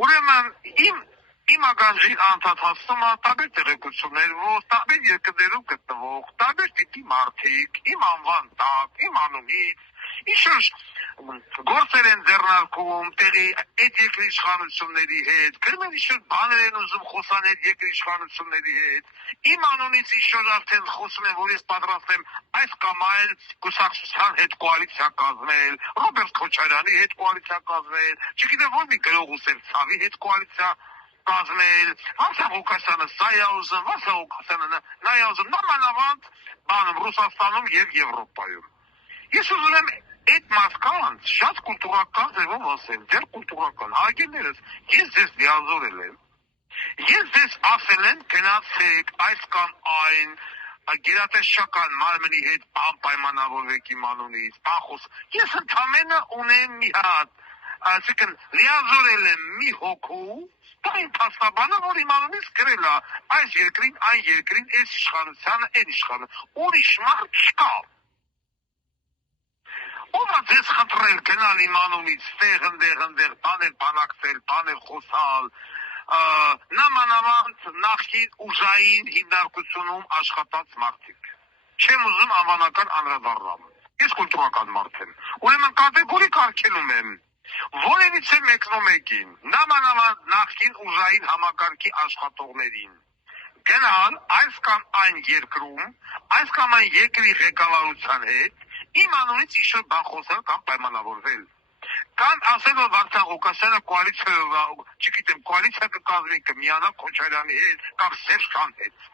Ուրեմն իմ ականջին անդադ հասնում է տարբեր տեղեկություններ, որ տարբեր երկրներում գտնվող տարբեր տիպի մարդիկ իմ անվան տակ, իմ անունից ինչ-որ գործեր են ձեռնարկում տեղի այդ երկրի իշխանությունների հետ, գրում ինչ-որ բաներ են ուզում խոսան այդ երկրի իշխանությունների հետ, իմ անունից ինչ-որ արդեն խոսում են, որ ես պատրաստ եմ այս կամ այլ կուսակցության հետ կոալիցիա կազմել, Ռոբերտ Քոչարյանի հետ կոալիցիա կազմել, չգիտեմ որ մի գրող ուսեր ցավի հետ կոալիցիա կազմել, Վասիլ Ղուկասյանը սա է ուզում, Վասիլ Ղուկասյանը նա է ուզում, նամանավանդ բանում Ռուսաստանում եւ Եվրոպայում։ Ես ուզում եմ այդ մարդկանց շատ կուլտուրական ձևով ասեմ, դեռ կուլտուրական, ագեներս, ես ձեզ լիազորել եմ, ես ձեզ ասել եմ գնացեք այս կամ այն գերատեսչական մարմնի հետ անպայմանավորվեք իմ անունից, բախոս, ես ընդամենը ունեմ մի հատ, այսինքն լիազորել եմ մի հոգու, դա իմ փաստաբանը, որ իմ անունից գրել է այս երկրին, այն երկրին, այս իշխանությանը, այն իշխանը, ուրիշ մարդ չկա։ Ով է ձեզ խնդրել գնալ իմ անունից տեղ ընդեղ բաներ բանակցել, բաներ խոսալ, նամանավանդ նախկին ուժային հիմնարկությունում աշխատած մարդիկ։ Չեմ ուզում անվանական անդրադառնալ։ Ես կուլտուրական մարդ եմ։ Ուրեմն կատեգորիկ արգելում եմ որևիցե մեկնոմեկին, նամանավանդ նախկին ուժային համակարգի աշխատողներին գնալ այս կամ այն երկրում, այս կամ այն երկրի ղեկավարության հետ իմ անունից ինչ-որ բան խոսել կամ պայմանավորվել։ Կամ ասել, որ Վասիլ Ղուկասյանը կոալիցիա կկազմի, կմիանա Քոչարյանի հետ կամ Սերժան հետ։